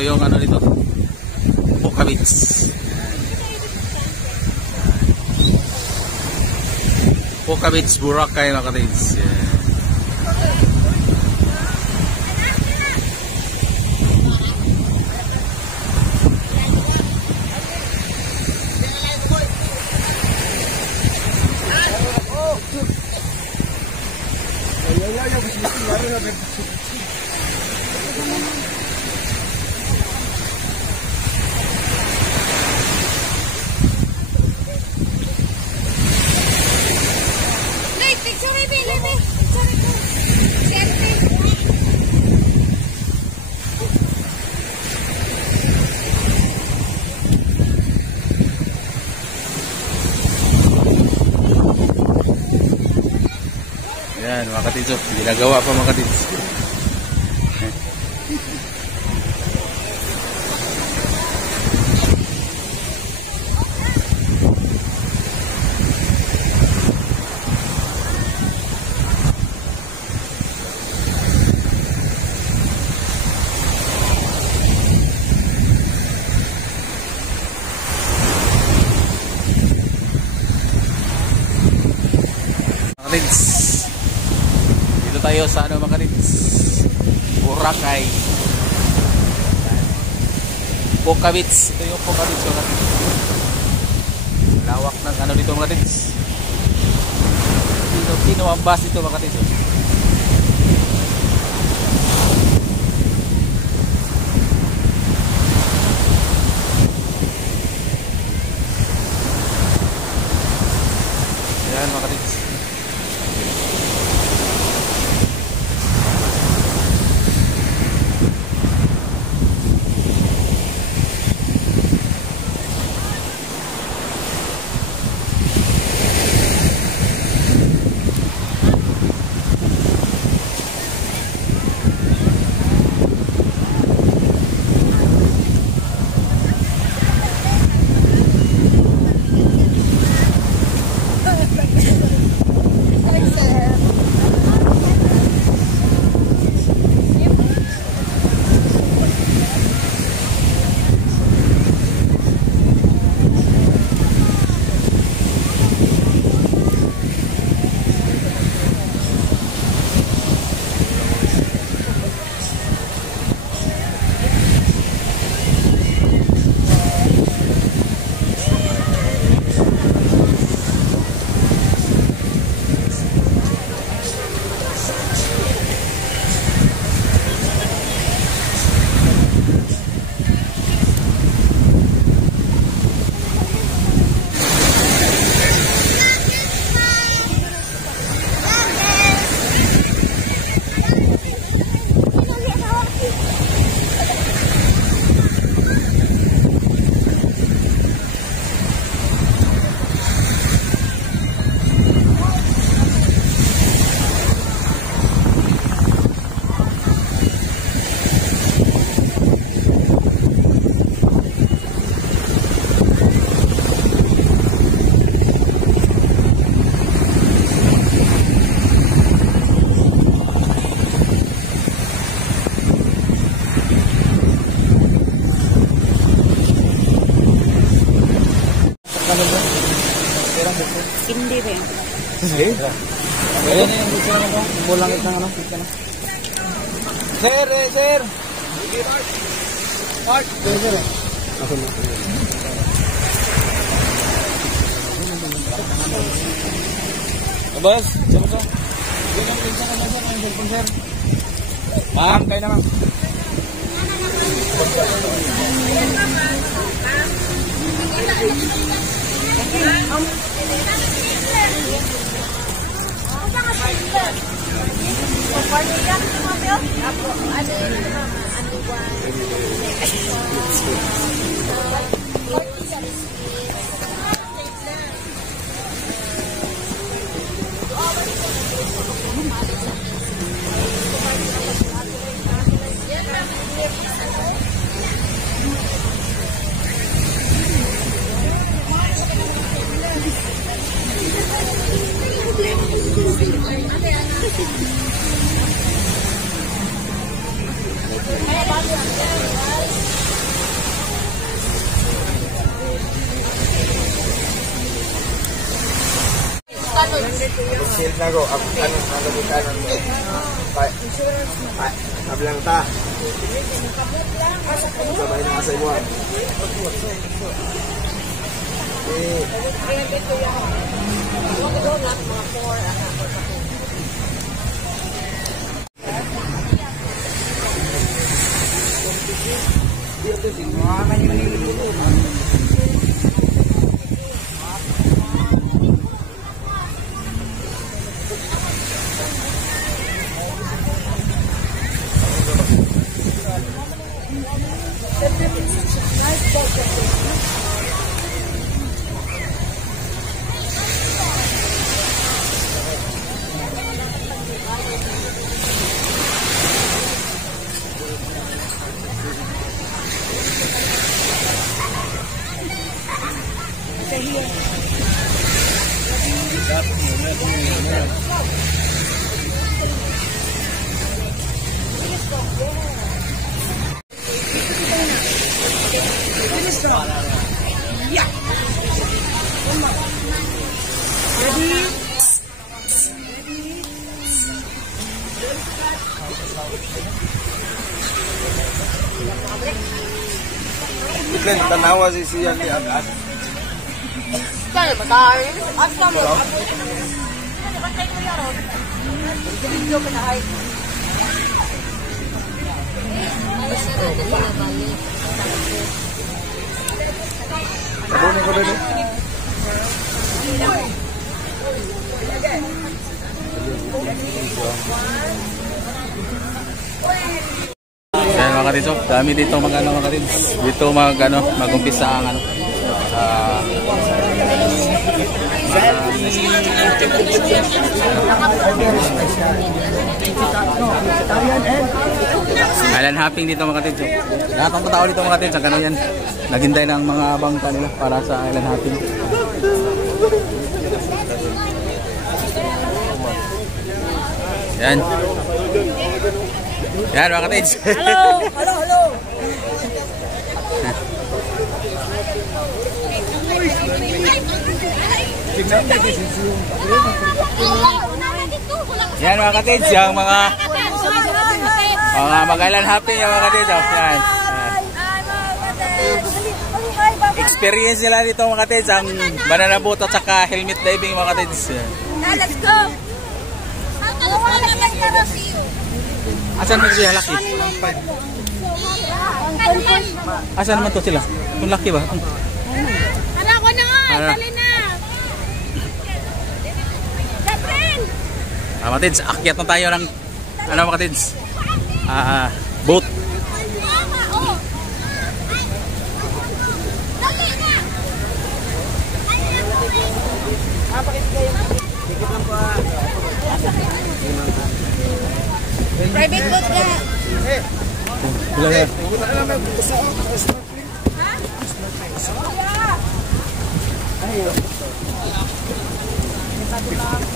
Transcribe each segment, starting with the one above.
Ito yung ano dito, Pukabits. Pukabits Boracay mga katids. Yan mga katids, ginagawa pa mga katids. Dito tayo sa ano mga katids, Boracay, Pukabits. Ito yung Pukabits mga katids. Lawak ng ano dito mga katids. Tino ang bus dito mga katids. Yan mga katids. Hindi ba yun? Ayan na yung gusto naman ko. Bulangit ng ano. Sir! Sir! Mark! Sir! Ako na. Boss, sama ka. Hindi lang pinsa ka na sir. Ang cellphone sir. Ma'am, kayo naman. Kaya bago Shield na go. Ano kanan mo? Kablang ta. Sabay na kasay mo. Iklan, tanawa si Sian ni Agad. Kaya matay. At kamo. Video ka na hay. Bunin ko dito. Yan mga katids, dami dito mga katids. Dito mag-umpisa ang island hopping dito mga katids. Lahat ng tao dito mga katids, ang yan. Naghintay ng mga bangka nila para sa island hopping. Yan. Yan mga katids. Hello. Yan mga katids, yung mga mag-island hopping yung mga katids. Yan. Experience nila dito mga katids, ang banana boat at saka helmet diving mga katids. Let's go. Asan mo siya laki? Asan naman to sila? Kung laki ba? Anak ko na nga, dali na. Mga katids, akyat na tayo ng mga katids? Boat. Private boat ka.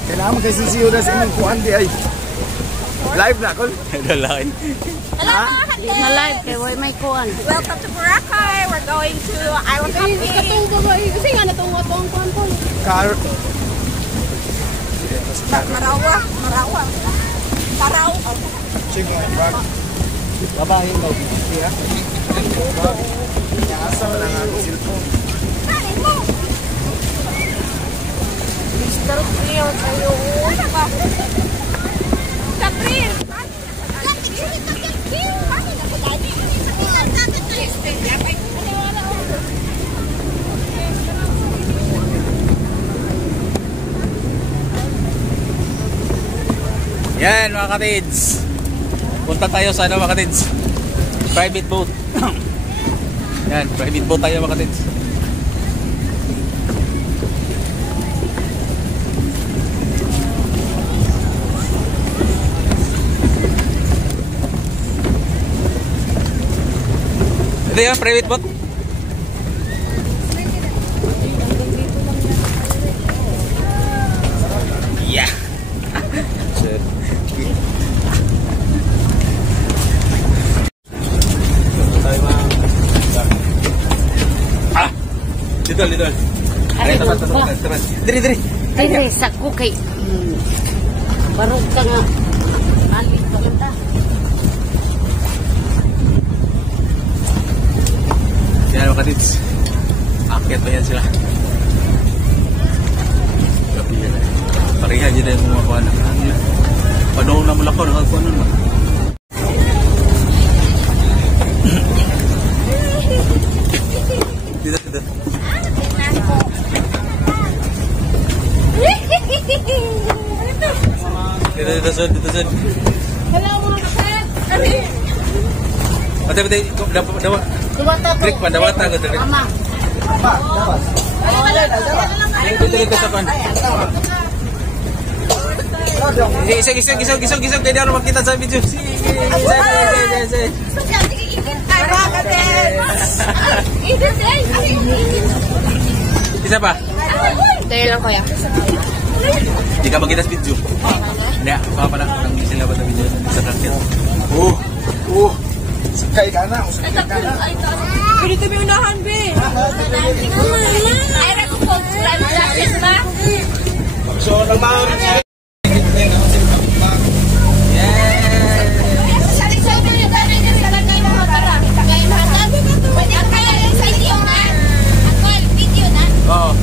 Kailangan magkasisiyo na sa inyong kuhan di ay. Live na ko. Dalain. Hello, na live kay way may kuan. Welcome to Boracay. We're going to island hopping. Kasi nga natungo po ang kuan po. Marawa. Taraw. Babahin daw. Siya. Asa na nga ang cellphone. Mr. Cleo tayo. Catherine. Yan mga katids. Punta tayo sa mga katids. Private boat. Yan, private boat tayo mga katids. Ito yung private boat. Yeah. Dito. Diri. Diri, sakko kay... Barog ka nga. Alit pa kita. Yan mga kadids. Akyat pa yan sila. Pareha dyan yung mga kuha. Panahon na mula ko. Nakakuha nun ba? Dito. Dito, Sud. Hello mga kapat. Pati, dawa. Klik pa, dawata ko. Mama. Dito ka sa pan. Isog. Kaya di ako makita sa video. Isa pa? Tayo lang kuya. Di ka makita sa video. Hindi, pa lang. Nang sila ba sa video? Sa kakit. Sakay ka na. Pwede kami unahan, be. Ay, ko po. Practice ba? So, naman. Oo.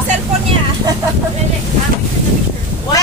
Cellphone niya. 1, 2, 3.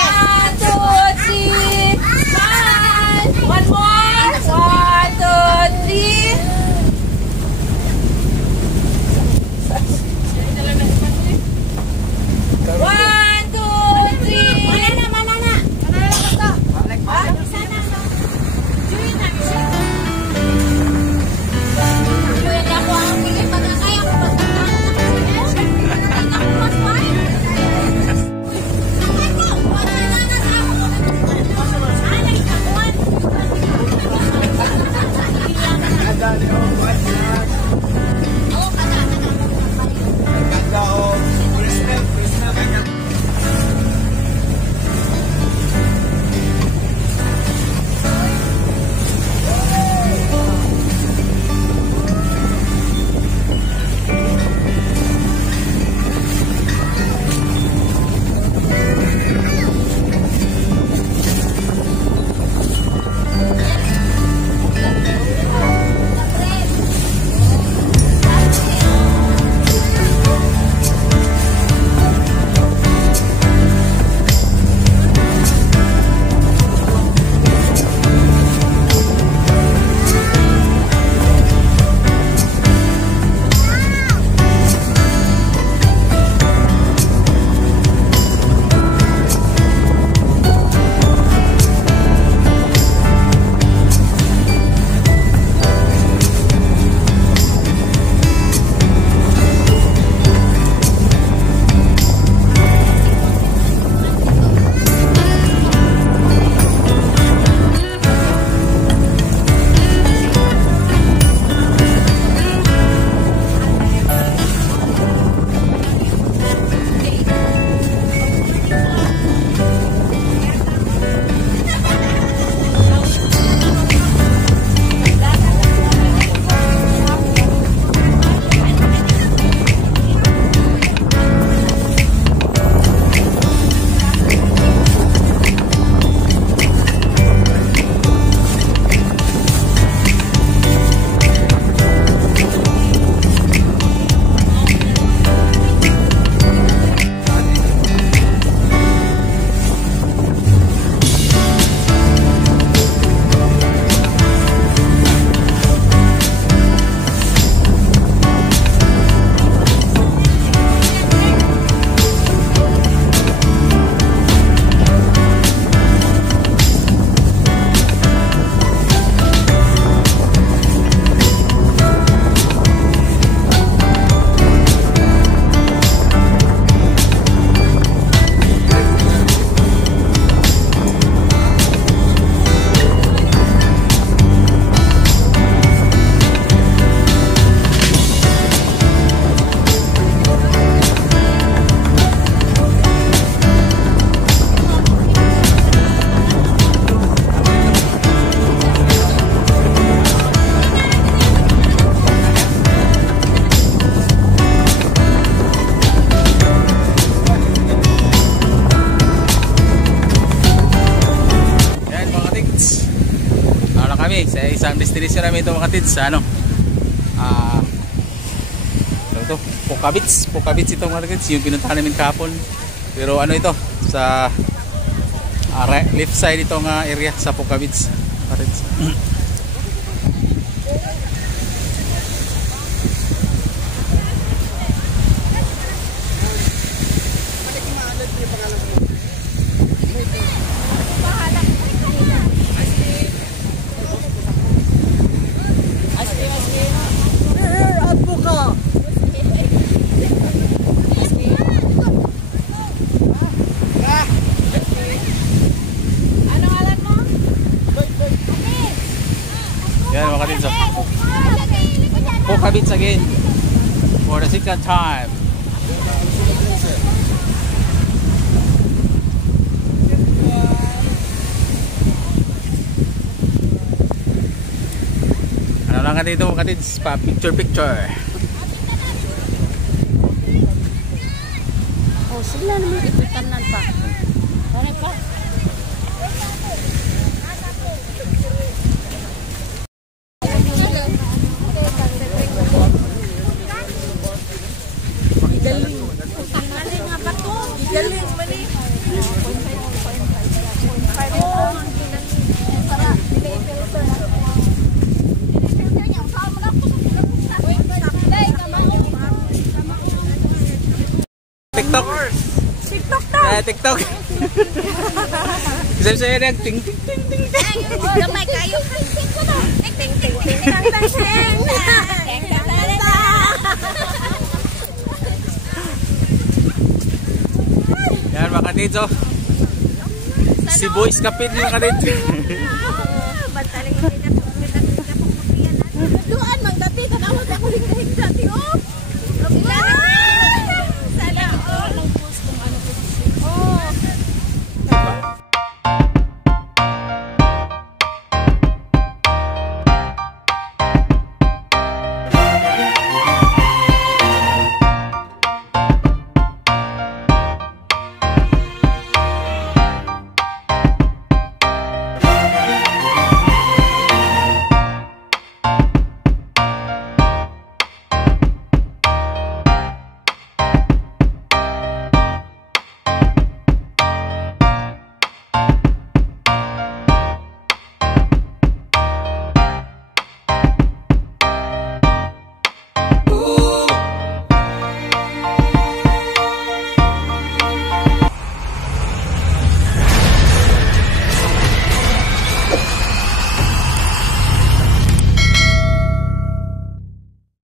kami sa isang destination namin ito mga katids sa ano ito, Poca Beach ito mga katids, yung pinuntahan namin kahapon. Pero ano ito sa left side itong area sa Poca Beach mga katids. Yan mga katids, Poca Beach again for the second time. Ano lang ka dito mga katids, pa picture. Oh, sila naman ipitanan pa. Ano pa? TikTok. Bisa saya ada ting ting ting ting. Gamay kayo. Ting ting ko to. Ting ting ting ting ting ting ting. Yan mga katids, si Boys Kapit mga katids. Bantaling kita puputian natin. Duan mang dati tanaw ako hingga-hingga ti oh.